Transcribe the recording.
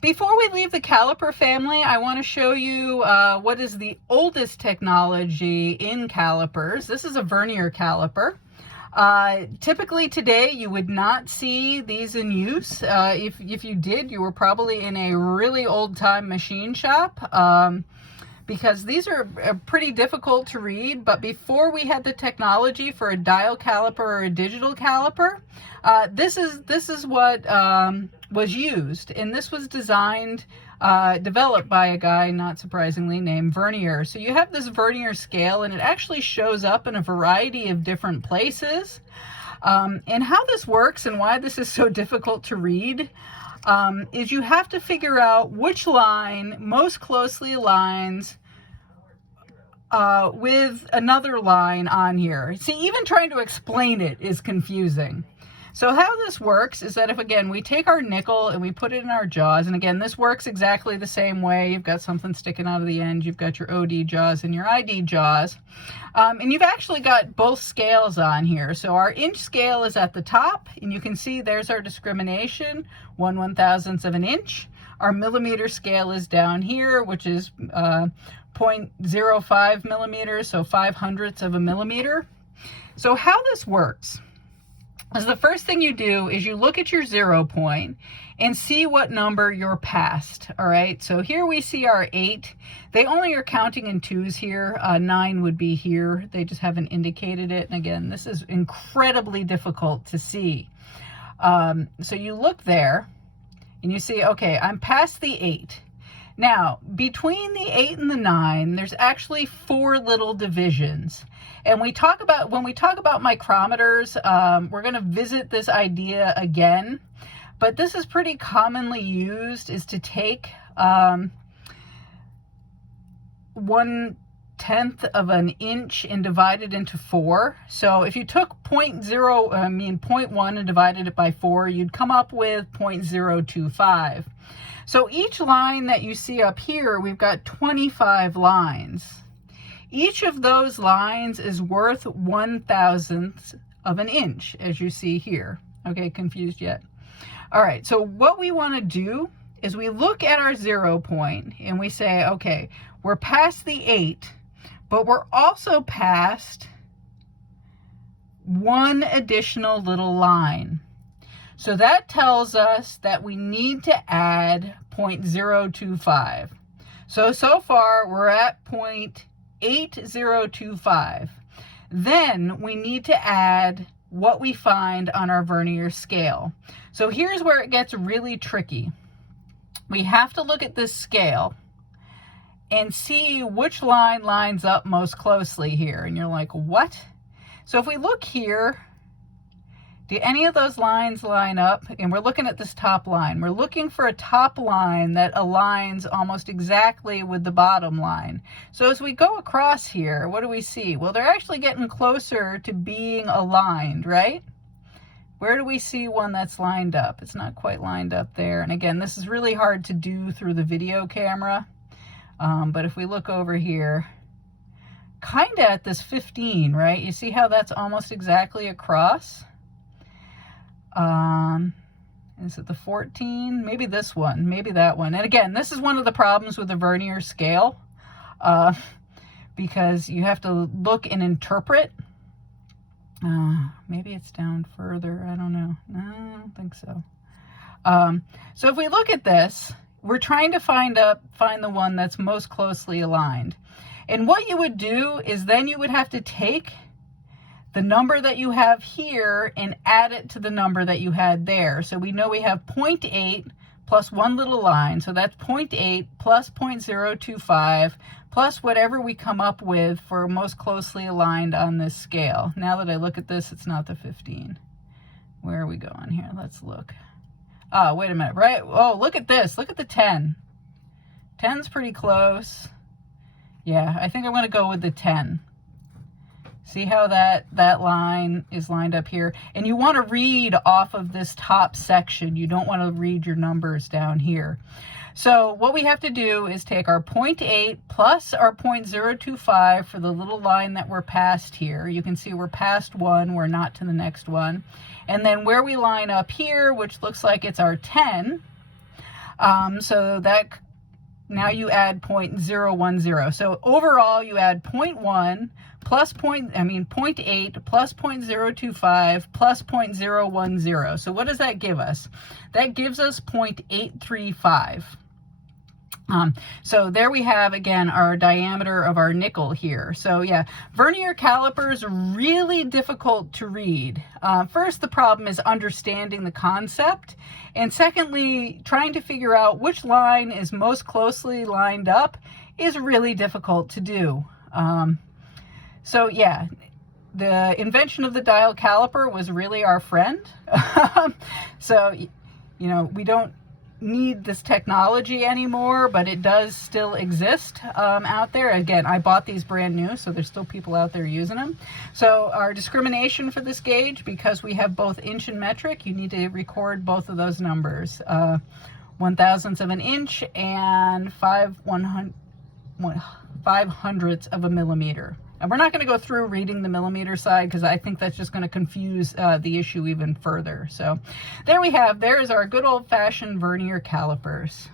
Before we leave the caliper family, I want to show you what is the oldest technology in calipers. This is a Vernier caliper. Typically today you would not see these in use. If you did, you were probably in a really old time machine shop. Because these are pretty difficult to read. But before we had the technology for a dial caliper or a digital caliper, this is what was used, and this was developed by a guy, not surprisingly, named Vernier. So you have this Vernier scale, and it actually shows up in a variety of different places. And how this works and why this is so difficult to read is you have to figure out which line most closely aligns with another line on here. See, even trying to explain it is confusing. So how this works is that if, again, we take our nickel and we put it in our jaws, and again, this works exactly the same way. You've got something sticking out of the end. You've got your OD jaws and your ID jaws. And you've actually got both scales on here. So our inch scale is at the top, and you can see there's our discrimination, 1/1000th of an inch. Our millimeter scale is down here, which is 0.05 millimeters, so 5/100ths of a millimeter. So how this works is the first thing you do is you look at your 0 point and see what number you're past. All right, so here we see our 8. They only are counting in 2s here. 9 would be here. They just haven't indicated it. And again, this is incredibly difficult to see. So you look there and you see, okay, I'm past the 8. Now, between the 8 and the 9, there's actually 4 little divisions. And when we talk about micrometers, we're going to visit this idea again. But this is pretty commonly used, is to take 1/10 of an inch and divide it into 4. So if you took 0.1 and divided it by 4, you'd come up with 0.025. So each line that you see up here, we've got 25 lines. Each of those lines is worth 1/1000th of an inch, as you see here. Okay, confused yet? All right, so what we want to do is we look at our 0 point and we say, okay, we're past the 8, but we're also past one additional little line. So that tells us that we need to add 0.025. So far we're at 0.8025. Then we need to add what we find on our Vernier scale. So here's where it gets really tricky. We have to look at this scale and see which line lines up most closely here. And you're like, what? So if we look here, do any of those lines line up? And we're looking at this top line. We're looking for a top line that aligns almost exactly with the bottom line. So as we go across here, what do we see? Well, they're actually getting closer to being aligned, right? Where do we see one that's lined up? It's not quite lined up there. And again, this is really hard to do through the video camera. But if we look over here, kind of at this 15, right? You see how that's almost exactly across? Is it the 14? Maybe this one, maybe that one. And again, this is one of the problems with the Vernier scale, because you have to look and interpret. Maybe it's down further. I don't know. No, I don't think so. So if we look at this, we're trying to find the one that's most closely aligned. And what you would do is then you would have to take the number that you have here and add it to the number that you had there. So we know we have 0.8 plus one little line. So that's 0.8 plus 0.025 plus whatever we come up with for most closely aligned on this scale. Now that I look at this, it's not the 15. Where are we going here? Let's look. Oh, wait a minute, right? Oh, look at this. Look at the 10. 10's pretty close. Yeah, I think I'm going to go with the 10. See how that line is lined up here? And you want to read off of this top section. You don't want to read your numbers down here. So what we have to do is take our 0.8 plus our 0.025 for the little line that we're past here. You can see we're past one, we're not to the next one. And then where we line up here, which looks like it's our 10, So that, now you add 0.010. So overall you add 0.1 plus 0.8 plus 0.025 plus 0.010. So what does that give us? That gives us 0.835. So there we have, again, our diameter of our nickel here. So yeah, vernier calipers are really difficult to read. First, the problem is understanding the concept. And secondly, trying to figure out which line is most closely lined up is really difficult to do. So yeah, the invention of the dial caliper was really our friend. So, you know, we don't need this technology anymore, but it does still exist out there. Again, I bought these brand new, so there's still people out there using them. So our discrimination for this gauge, because we have both inch and metric, you need to record both of those numbers, 1/1000th of an inch and 5/100ths of a millimeter. And we're not going to go through reading the millimeter side because I think that's just going to confuse the issue even further. So there we have, there is our good old-fashioned vernier calipers.